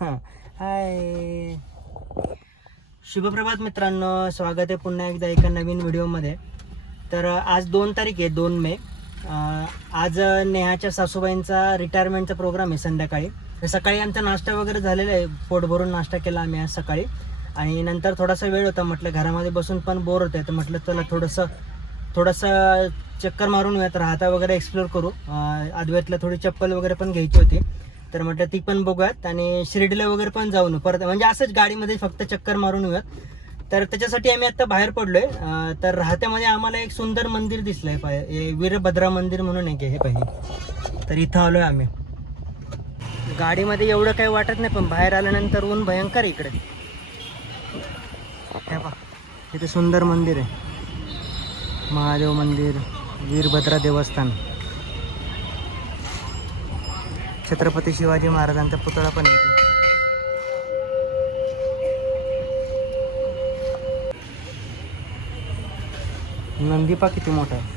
हाय, शुभप्रभात मित्रांनो, स्वागत आहे पुन्हा एकदा एका नवीन व्हिडिओमध्ये. तर आज 2 तारीख आहे, 2 मे. आज नेहाच्या सासूबाईंचा रिटायरमेंटचा प्रोग्राम आहे संध्याकाळी. सकाळी आमचा नाश्ता वगैरे झालेला आहे, पोट भरून नाश्ता केला आम्ही आज सकाळी. आणि नंतर थोडासा वेळ होता, म्हटलं घरामध्ये बसून पण बोर होतं आहे, तर म्हटलं चला थोडंसं चक्कर मारून येऊयात, राहता वगैरे एक्सप्लोर करू. अद्वैतला थोडी चप्पल वगैरे पण घ्यायची होती, तर म्हटलं ती पण बघूयात आणि शिर्डीला वगैरे पण जाऊन परत, म्हणजे असंच गाडीमध्ये फक्त चक्कर मारून येऊयात. तर त्याच्यासाठी आम्ही आता बाहेर पडलोय. तर राहत्यामध्ये आम्हाला एक सुंदर मंदिर दिसलंय, वीरभद्रा मंदिर म्हणून एक हे पाहिजे. तर इथं आलोय आम्ही. गाडीमध्ये एवढं काही वाटत नाही, पण बाहेर आल्यानंतर ऊन भयंकर इकडे. हे पहा, इथे सुंदर मंदिर आहे, महादेव मंदिर, वीरभद्रा देवस्थान. छत्रपती शिवाजी महाराजांचा पुतळा पण आहे. नंदीपा किती मोठा आहे.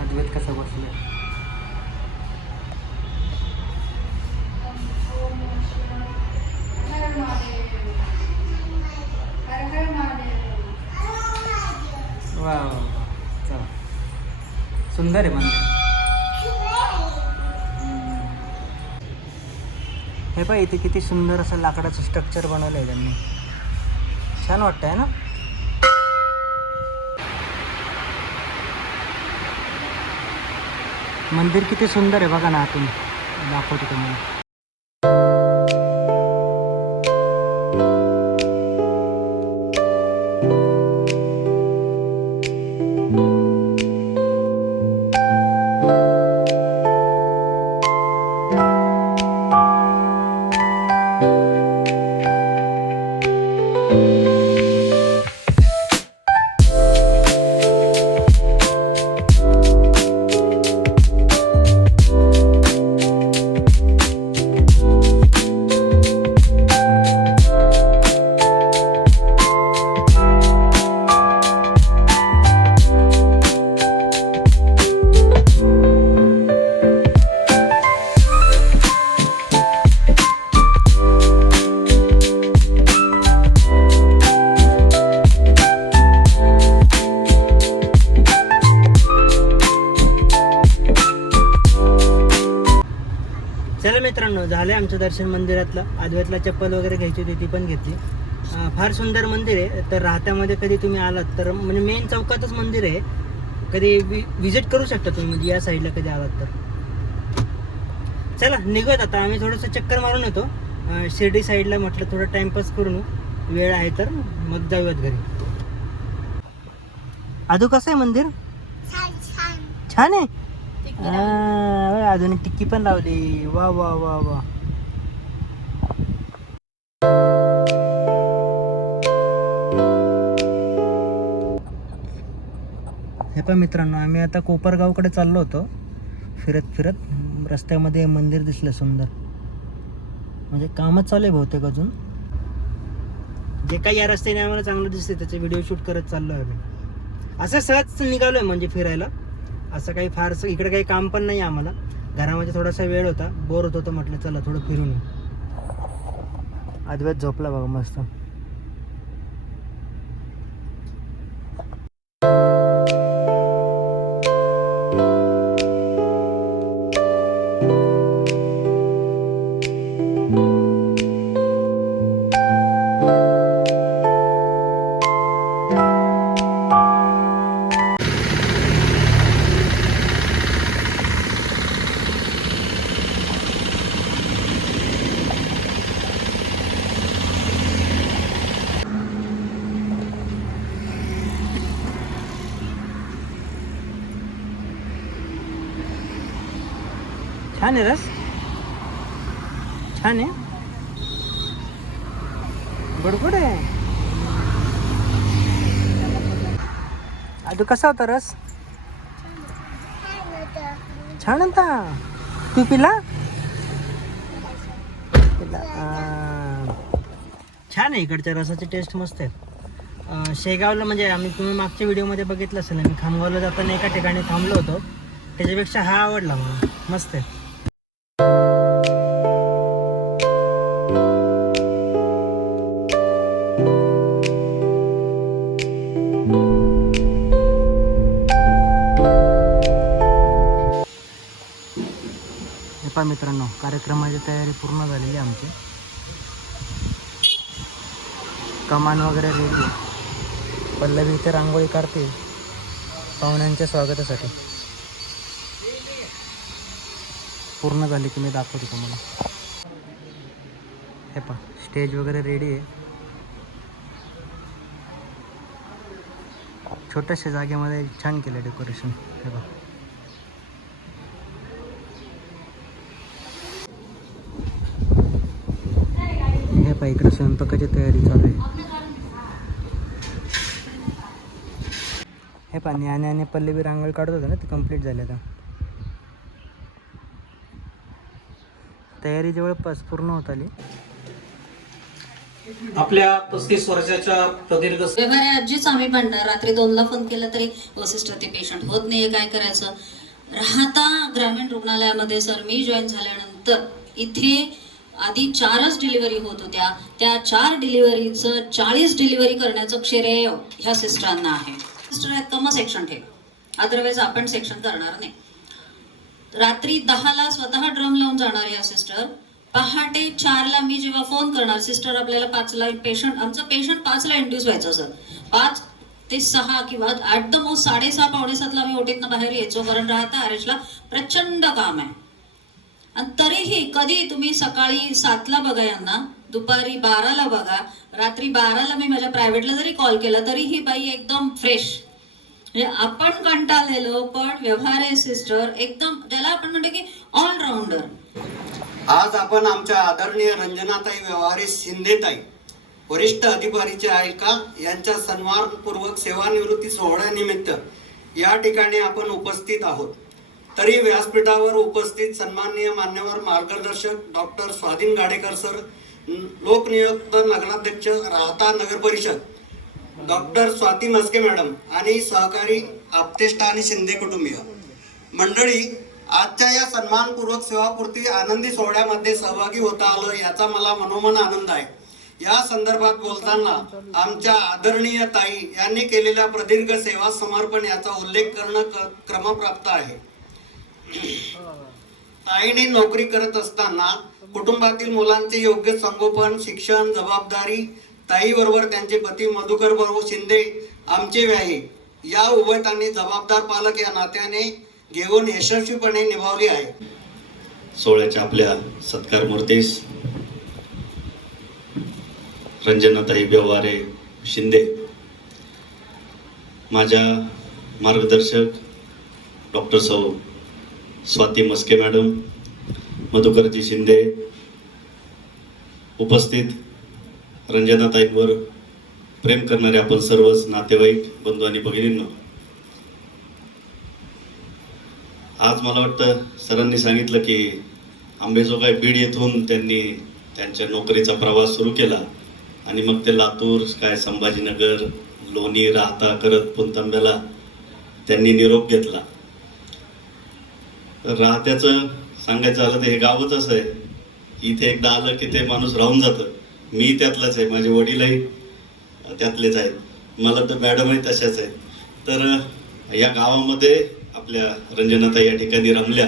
अद्वैत कसा बसलाय. वा, चला, सुंदर आहे मंदिर. हे पाय, इथे किती सुंदर असं लाकडाचं स्ट्रक्चर बनवलं आहे त्यांनी. छान वाटतं आहे ना. मंदिर किती सुंदर आहे बघा ना, आतून दाखवतो तुम्हाला. चला मित्रांनो, झालं आमचं दर्शन मंदिरातलं. अद्वैतला चप्पल वगैरे घ्यायची होती, ती पण घेतली. फार सुंदर मंदिर आहे. तर राहत्यामध्ये कधी तुम्ही आलात तर, म्हणजे मेन चौकातच मंदिर आहे, कधी विजिट करू शकता तुम्ही, म्हणजे या साईडला कधी आलात तर. चला निघूयात आता. आम्ही थोडंसं चक्कर मारून येतो शिर्डी साईडला. म्हटलं थोडं टाइमपास करून, वेळ आहे तर मग जाऊयात घरी. अजून कसं आहे मंदिर? छान आहे. अजून टिक्की पण लावली. वा वा वा वा. हे पण मित्रांनो, आम्ही आता कोपरगावकडे चाललो होतो. फिरत रस्त्यामध्ये मंदिर दिसलं सुंदर. म्हणजे कामच चालू आहे बहुतेक अजून. जे काही या रस्त्याने आम्हाला चांगलं दिसते त्याचे व्हिडिओ शूट करत चाललो आहे आम्ही. असं सहज निघालोय म्हणजे फिरायला. असं काही फारसं इकडे काही काम पण नाही आम्हाला. घरामध्ये थोडासा वेळ होता, बोर होत होतं, म्हटलं चला थोडं फिरून. अद्वैत झोपला बघा मस्त. छान आहे रस, छान आहे, बडबड आहे. अजून कसा होता रस? छान होता. तू पिला? छान आहे. इकडच्या रसाची टेस्ट मस्त आहे. शेगावला म्हणजे तुम्ही मागच्या व्हिडिओमध्ये बघितलं असेल, मी खामगावला जाताना एका ठिकाणी थांबलो होतो, त्याच्यापेक्षा हा आवडला मला, मस्त आहे. हे पहा मित्रांनो, कार्यक्रमाची तयारी पूर्ण झालेली आहे आमची. कमान वगैरे रेडी. पल्लवी इथे रांगोळी काढते पाहुण्यांच्या स्वागतासाठी. पूर्ण झाली की मी दाखवतो तुम्हाला. हे पहा, स्टेज वगैरे रेडी आहे. छोट्याशा जागेमध्ये छान केलं डेकोरेशन. हे पहा, हे पहा इकडे स्वयंपाकाची तयारी चालू आहे. हे पहा, न्याने पल्लवी रांगोळी काढत होतं ना, ती कंप्लीट झाली. आता तयारी जवळपास पूर्ण होत आली. आपल्या 35 वर्षाच्या प्रदीर्घ व्यवहार आजीच आम्ही भांडणार. रात्री 2ला फोन केला तरी सिस्टर ते पेशंट होत नाही, काय करायचं. राहता ग्रामीण रुग्णालयामध्ये सर मी जॉईन झाल्यानंतर इथे आधी 4च डिलिव्हरी होत होत्या. त्या 4 डिलिव्हरीचं 40 डिलिव्हरी करण्याचं श्रेय ह्या सिस्टरांना आहे. सिस्टर आहेत कम सेक्शन ठेव, अदरवाईज आपण सेक्शन करणार नाही. रात्री 10ला स्वतः ड्रम लावून जाणार या सिस्टर. पहाटे 4ला मी जेव्हा फोन करणार, सिस्टर आपल्याला 5ला पेशंट, आमचं पेशंट 5ला इंड्यूस व्हायचं सर. 5 ते 6 किंवा ॲट द मोस्ट 6:30 पावणे 7ला मी ओटीतनं बाहेर यायचो, कारण राहता आरेशला प्रचंड काम आहे. आणि तरीही कधी तुम्ही सकाळी 7ला बघा यांना, दुपारी 12ला बघा, रात्री 12ला मी माझ्या प्रायव्हेटला जरी कॉल केला तरी ही बाई एकदम फ्रेश. म्हणजे आपण कंटाळलेलो पण व्यवहार सिस्टर एकदम, ज्याला आपण म्हणतो की ऑलराऊंडर. आज आपण आमच्या आदरणीय रंजनाताई व्यवहारे शिंदेताई, वरिष्ठ अधिकारीचे आयका यांच्या सन्मानपूर्वक सेवानिवृत्ती सोहळ्यानिमित्त या ठिकाणी आपण उपस्थित आहोत. तरी व्यासपीठावर उपस्थित सन्माननीय मान्यवर मार्गदर्शक डॉक्टर स्वाधीन गाडेकर सर, लोकनियुक्त नगराध्यक्ष राहता नगर परिषद डॉक्टर स्वाती मस्के मॅडम आणि सहकारी आप्तेष्ट आणि शिंदे कुटुंबीय मंडळी, आजच्या या सन्मानपूर्वक सेवापूर्ती आनंदी सोहळ्यामध्ये सहभागी होता आलं याचा मला मनोमन आनंद आहे. या संदर्भात बोलताना आमच्या आदरणीय ताई यांनी केलेल्या प्रदीर्घ सेवा समर्पण याचा उल्लेख करणं क्रमप्राप्त आहे. ताईने नोकरी करत असताना कुटुंबातील मुलांचे योग्य संगोपन, शिक्षण, जबाबदारी ताईबरोबर त्यांचे पती मधुकर भाऊ शिंदे आमचे व्याही या उभयतांनी जबाबदार पालक या नात्याने घेऊन यशस्वीपणे निभावली आहे. सोहळ्याच्या आपल्या सत्कार मूर्तीस रंजनाताई व्यवहारे शिंदे, माझ्या मार्गदर्शक डॉक्टर सौ स्वाती मस्के मॅडम, मधुकरजी शिंदे, उपस्थित रंजनाताईंवर प्रेम करणारे आपण सर्वच नातेवाईक, बंधू आणि भगिनींनो, आज मला वाटतं सरांनी सांगितलं की आंबेजोगाई बीड येथून त्यांनी त्यांच्या नोकरीचा प्रवास सुरू केला आणि मग ते लातूर, काय संभाजीनगर, लोणी, राहता करत पुणतांब्याला त्यांनी निरोप घेतला. तर राहत्याचं सांगायचं झालं तर हे गावच असं आहे, इथे एकदा आलं की ते माणूस राहून जातं. मी त्यातलाच आहे, माझे वडीलही त्यातलेच आहेत, मला तर मॅडमही तशाच आहेत. तर या गावामध्ये आपल्या रंजनाताई या ठिकाणी रमल्या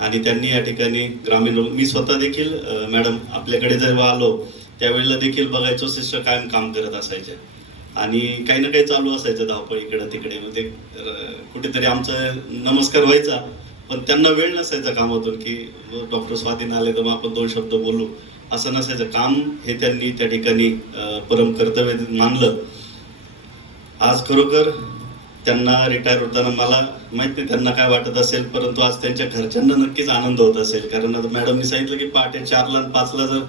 आणि त्यांनी या ठिकाणी ग्रामीण, मी स्वतः देखील मॅडम आपल्याकडे जेव्हा आलो त्यावेळेला देखील बघायचो सिस्टर कायम काम करत असायच्या आणि काही ना काही चालू असायचं, धावपळ इकडं तिकडे. मग ते कुठेतरी आमचा नमस्कार व्हायचा, पण त्यांना वेळ नसायचा कामातून की डॉक्टर स्वाधीन आले तर मग आपण 2 शब्द बोलू, असं नसायचं. काम हे त्यांनी त्या ठिकाणी परम कर्तव्य मानलं. आज खरोखर त्यांना रिटायर होताना मला माहित नाही त्यांना काय वाटत असेल, परंतु आज त्यांच्या घरच्यांना नक्कीच आनंद होत असेल. कारण आता मॅडमनी सांगितलं की पहाटे 4ला आणि 5ला जर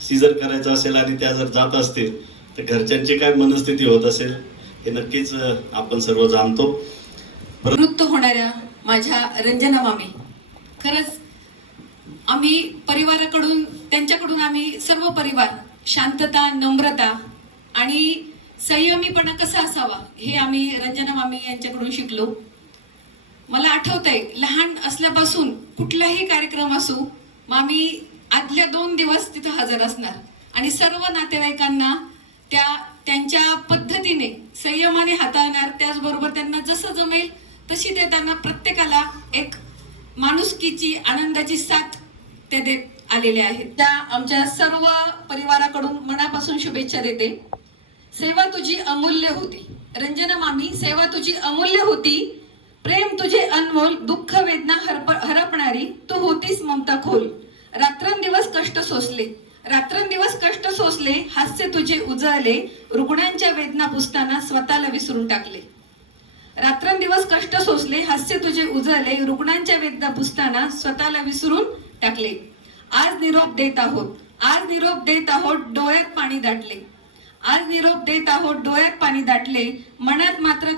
सीझर करायचं असेल आणि त्या जर जात असतील तर घरच्यांची काय मनस्थिती होत असेल हे नक्कीच आपण सर्व जाणतो. निवृत्त होणाऱ्या माझ्या रंजना मामी, खरंच आम्ही परिवाराकडून, त्यांच्याकडून आम्ही सर्व परिवार शांतता, नम्रता आणि संयमीपणा कसा असावा हे आम्ही रंजना मामी यांच्याकडून शिकलो. मला आठवतंय लहान असल्यापासून कुठलाही कार्यक्रम असो मामी आदल्या 2 दिवस तिथं हजर असणार आणि सर्व नातेवाईकांना त्यांच्या पद्धतीने संयमाने हाताळणार. त्याचबरोबर त्यांना जसं जमेल तशी ते त्यांना प्रत्येकाला एक माणुसकीची आनंदाची साथ ते देत आलेले आहेत. त्या आमच्या सर्व परिवाराकडून मनापासून शुभेच्छा देते. सेवा तुझी अमूल्य होती रंजना मामी, सेवा तुझी अमूल्य होती. प्रेम तुझे अनमोल, दुःख वेदना हरपणारी तू होतीस ममता खोल. रात्रंदिवस कष्ट सोसले, हास्य तुझे उजळले, रुग्णांच्या वेदना पुसताना स्वतःला विसरून टाकले. रात्रंदिवस कष्ट सोसले, हास्य तुझे उजळले, रुग्णांच्या वेदना पुसताना स्वतःला विसरून टाकले. आज निरोप देत आहोत, डोळ्यात पाणी दाटले. डोळ्यात पाणी दाटले. मनात मात्र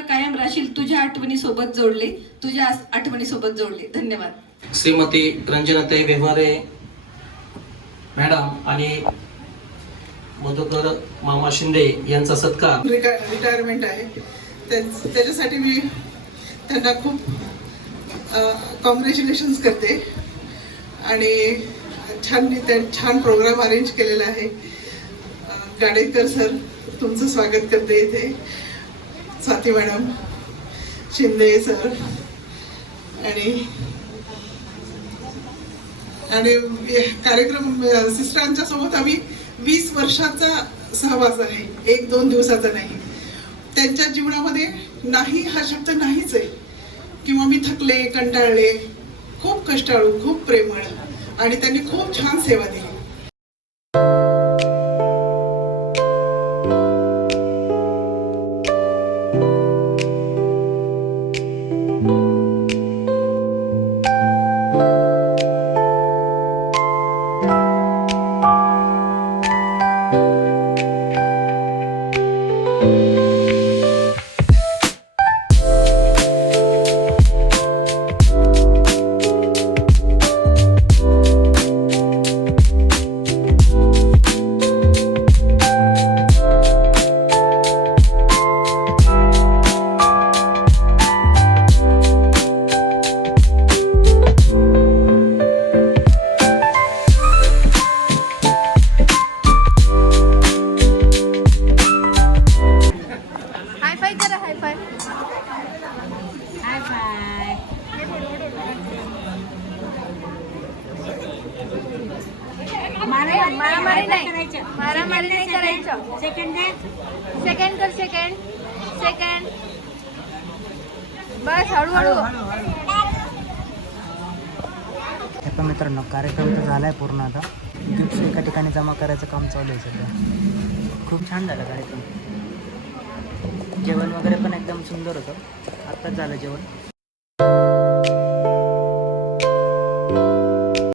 कायम राशील, तुझ्या आठवणी सोबत जोडले. धन्यवाद. श्रीमती रंजनाताई व्यवहारे मॅडम आणि मधुकर मामा शिंदे यांचा सत्कार. रिटायरमेंट आहे त्याच्यासाठी मी त्यांना खूप कॉंग्रॅच्युलेशन्स करते. आणि छान प्रोग्राम अरेंज केलेला आहे. गाडेकर सर तुमचं स्वागत करते इथे, स्वाती मॅडम, शिंदे सर आणि कार्यक्रम सिस्टरांच्या सोबत आम्ही 20 वर्षाचा सहवास आहे, 1-2 दिवसाचा नाही. त्यांच्या जीवनामध्ये नाही हा शब्द नाहीच आहे किंवा मी थकले, कंटाळले. खूप कष्टाळू, खूप प्रेमळ आणि त्यांनी खूप छान सेवा दिली. मारामारी नाही करायचं. सेकंड बस हळूहळू. हे पण मित्रांनो कार्यक्रम तर झाला आहे पूर्ण. आता गिफ्ट्स एका ठिकाणी जमा करायचं काम चालू आहे सध्या. खूप छान झालं कार्यक्रम. जेवण वगैरे पण एकदम सुंदर होतं. आत्ताच झालं जेवण.